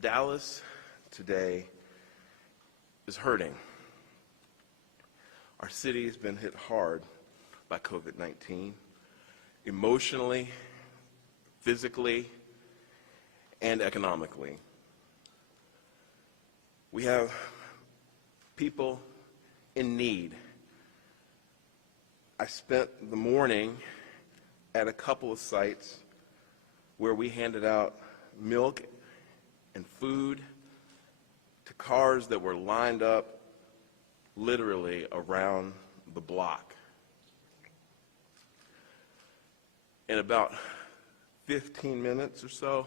Dallas today is hurting. Our city has been hit hard by COVID-19, emotionally, physically, and economically. We have people in need. I spent the morning at a couple of sites where we handed out milk and food to cars that were lined up literally around the block. In about 15 minutes or so,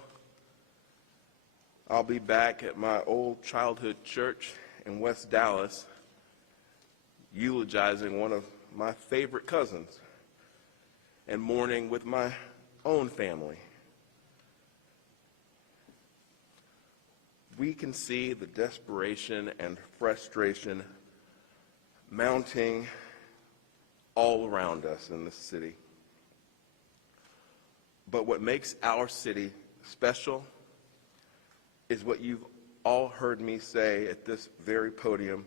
I'll be back at my old childhood church in West Dallas, eulogizing one of my favorite cousins and mourning with my own family. We can see the desperation and frustration mounting all around us in this city. But what makes our city special is what you've all heard me say at this very podium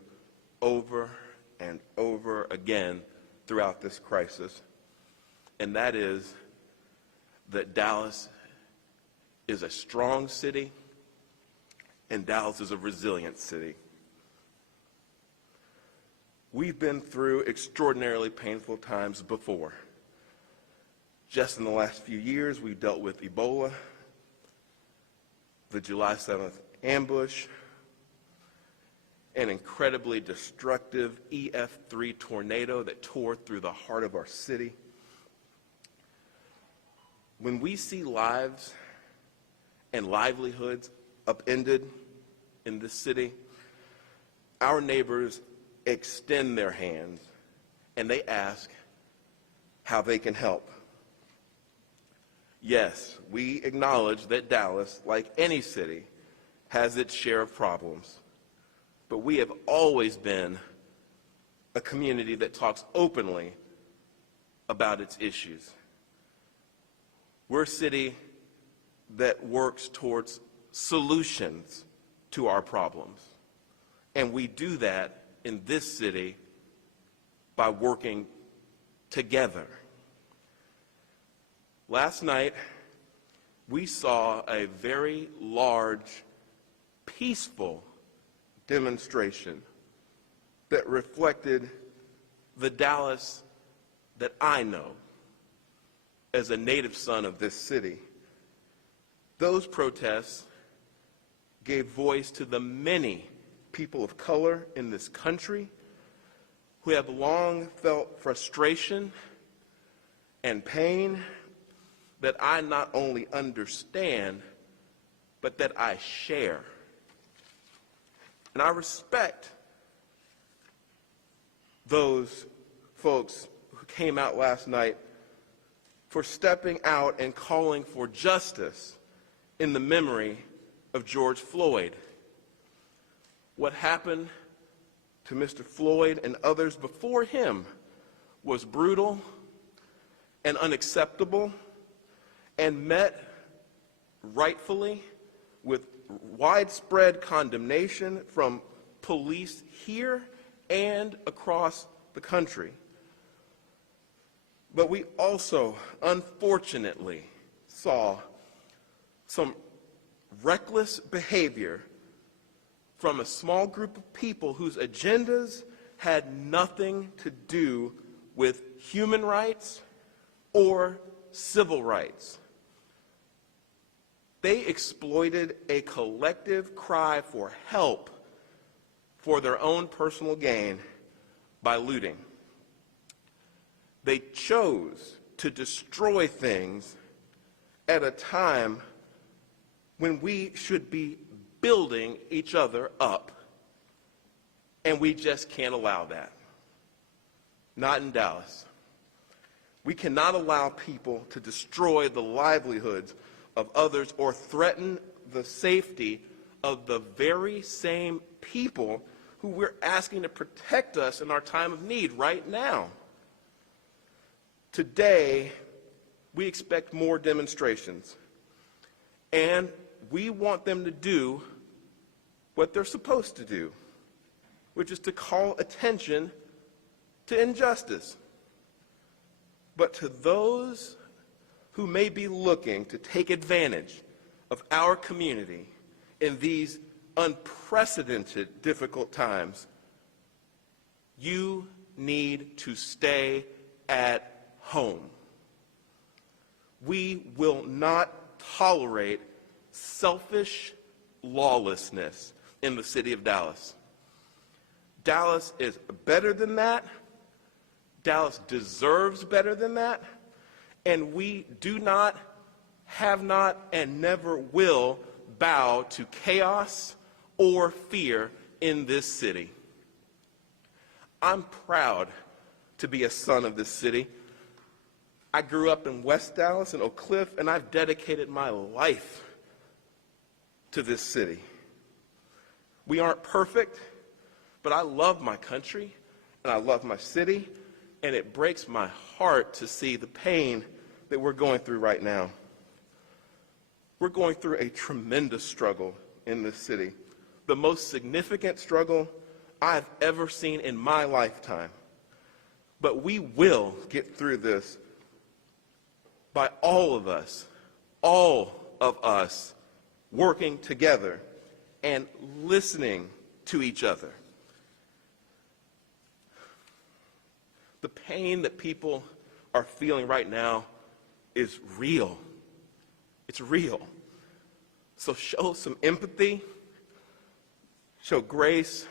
over and over again throughout this crisis, and that is that Dallas is a strong city and Dallas is a resilient city. We've been through extraordinarily painful times before. Just in the last few years, we've dealt with Ebola, the July 7th ambush, an incredibly destructive EF3 tornado that tore through the heart of our city. When we see lives and livelihoods upended in this city, our neighbors extend their hands and they ask how they can help. Yes, we acknowledge that Dallas, like any city, has its share of problems, but we have always been a community that talks openly about its issues. We're a city that works towards solutions to our problems, and we do that in this city by working together. Last night, we saw a very large, peaceful demonstration that reflected the Dallas that I know as a native son of this city. Those protests gave voice to the many people of color in this country who have long felt frustration and pain that I not only understand, but that I share. And I respect those folks who came out last night for stepping out and calling for justice in the memory of George Floyd. What happened to Mr. Floyd and others before him was brutal and unacceptable and met rightfully with widespread condemnation from police here and across the country. But we also, unfortunately, saw some reckless behavior from a small group of people whose agendas had nothing to do with human rights or civil rights. They exploited a collective cry for help for their own personal gain by looting. They chose to destroy things at a time when we should be building each other up, and we just can't allow that. Not in Dallas. We cannot allow people to destroy the livelihoods of others or threaten the safety of the very same people who we're asking to protect us in our time of need right now. Today, we expect more demonstrations, and we want them to do what they're supposed to do, which is to call attention to injustice. But to those who may be looking to take advantage of our community in these unprecedented difficult times, you need to stay at home. We will not tolerate selfish lawlessness in the city of Dallas. Dallas is better than that. Dallas deserves better than that. And we do not, have not, and never will bow to chaos or fear in this city. I'm proud to be a son of this city. I grew up in West Dallas and Oak Cliff, and I've dedicated my life to this city. We aren't perfect, but I love my country, and I love my city, and it breaks my heart to see the pain that we're going through right now. We're going through a tremendous struggle in this city, the most significant struggle I've ever seen in my lifetime. But we will get through this by all of us working together and listening to each other. The pain that people are feeling right now is real. It's real. So show some empathy, show grace,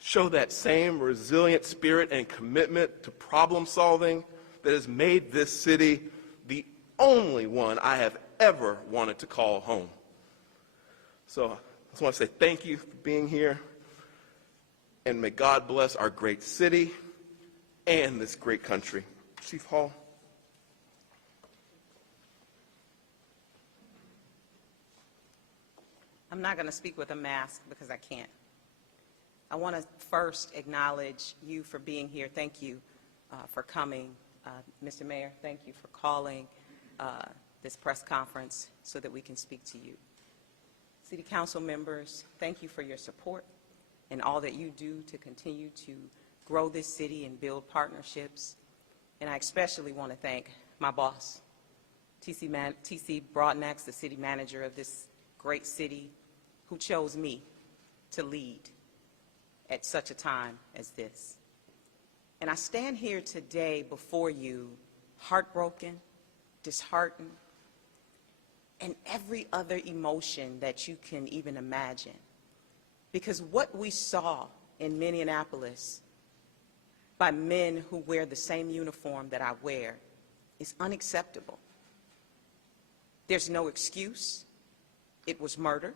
show that same resilient spirit and commitment to problem solving that has made this city the only one I have ever wanted to call home. So I just want to say thank you for being here, and may God bless our great city and this great country. Chief Hall. I'm not going to speak with a mask because I can't. I want to first acknowledge you for being here. Thank you for coming. Mr. Mayor, thank you for calling this press conference so that we can speak to you. City Council members, thank you for your support and all that you do to continue to grow this city and build partnerships. And I especially want to thank my boss, T.C. Broadnax, the city manager of this great city, who chose me to lead at such a time as this. And I stand here today before you heartbroken, disheartened, and every other emotion that you can even imagine. Because what we saw in Minneapolis by men who wear the same uniform that I wear is unacceptable. There's no excuse. It was murder,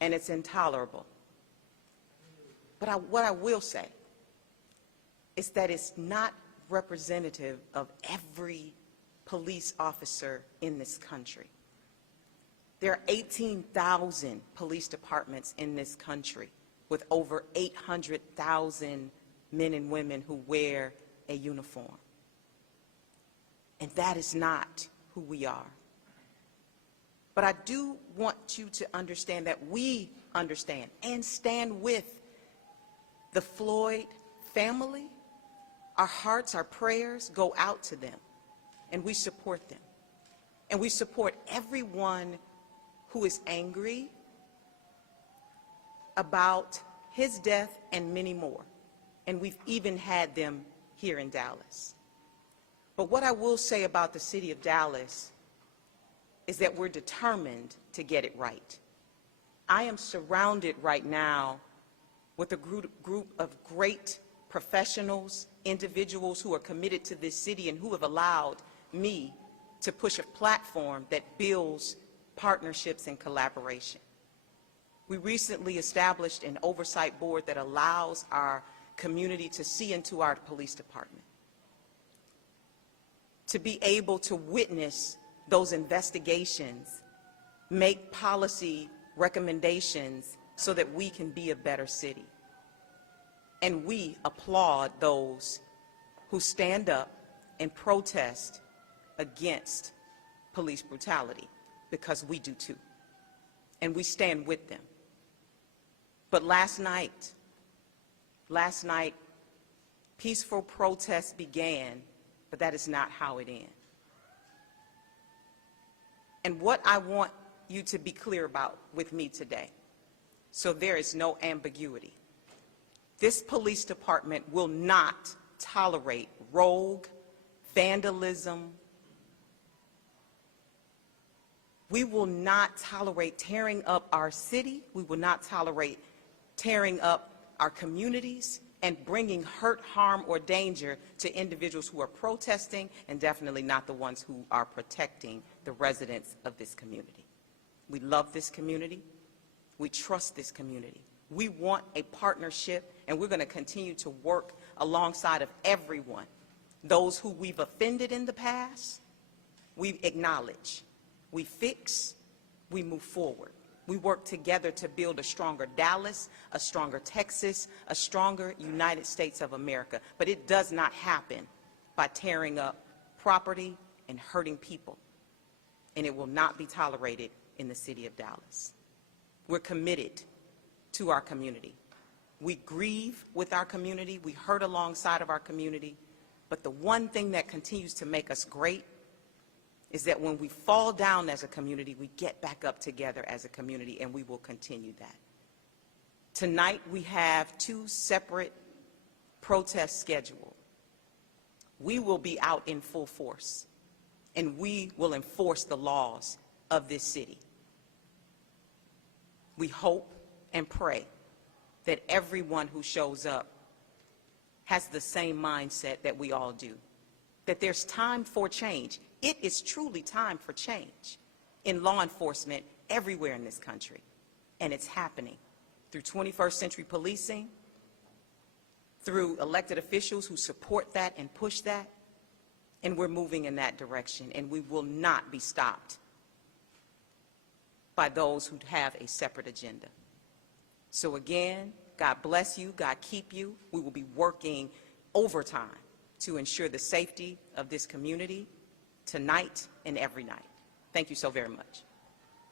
and it's intolerable. But what I will say is that it's not representative of every police officer in this country. There are 18,000 police departments in this country with over 800,000 men and women who wear a uniform. And that is not who we are. But I do want you to understand that we understand and stand with the Floyd family. Our hearts, our prayers go out to them, and we support them. And we support everyone who is angry about his death and many more. And we've even had them here in Dallas. But what I will say about the city of Dallas is that we're determined to get it right. I am surrounded right now with a group of great professionals, individuals who are committed to this city and who have allowed me to push a platform that builds partnerships and collaboration. We recently established an oversight board that allows our community to see into our police department, to be able to witness those investigations, make policy recommendations so that we can be a better city. And we applaud those who stand up and protest against police brutality, because we do too. And we stand with them. But last night, peaceful protests began, but that is not how it ends. And what I want you to be clear about with me today, so there is no ambiguity, this police department will not tolerate rogue vandalism. We will not tolerate tearing up our city. We will not tolerate tearing up our communities and bringing hurt, harm, or danger to individuals who are protesting, and definitely not the ones who are protecting the residents of this community. We love this community. We trust this community. We want a partnership, and we're going to continue to work alongside of everyone. Those who we've offended in the past, we acknowledge. We fix, we move forward. We work together to build a stronger Dallas, a stronger Texas, a stronger United States of America. But it does not happen by tearing up property and hurting people. And it will not be tolerated in the city of Dallas. We're committed to our community. We grieve with our community. We hurt alongside of our community. But the one thing that continues to make us great is that when we fall down as a community, we get back up together as a community, and we will continue that. Tonight, we have 2 separate protests scheduled. We will be out in full force, and we will enforce the laws of this city. We hope and pray that everyone who shows up has the same mindset that we all do, that there's time for change. It is truly time for change in law enforcement everywhere in this country, and it's happening through 21st century policing, through elected officials who support that and push that, and we're moving in that direction, and we will not be stopped by those who have a separate agenda. So again, God bless you, God keep you. We will be working overtime to ensure the safety of this community tonight and every night. Thank you so very much.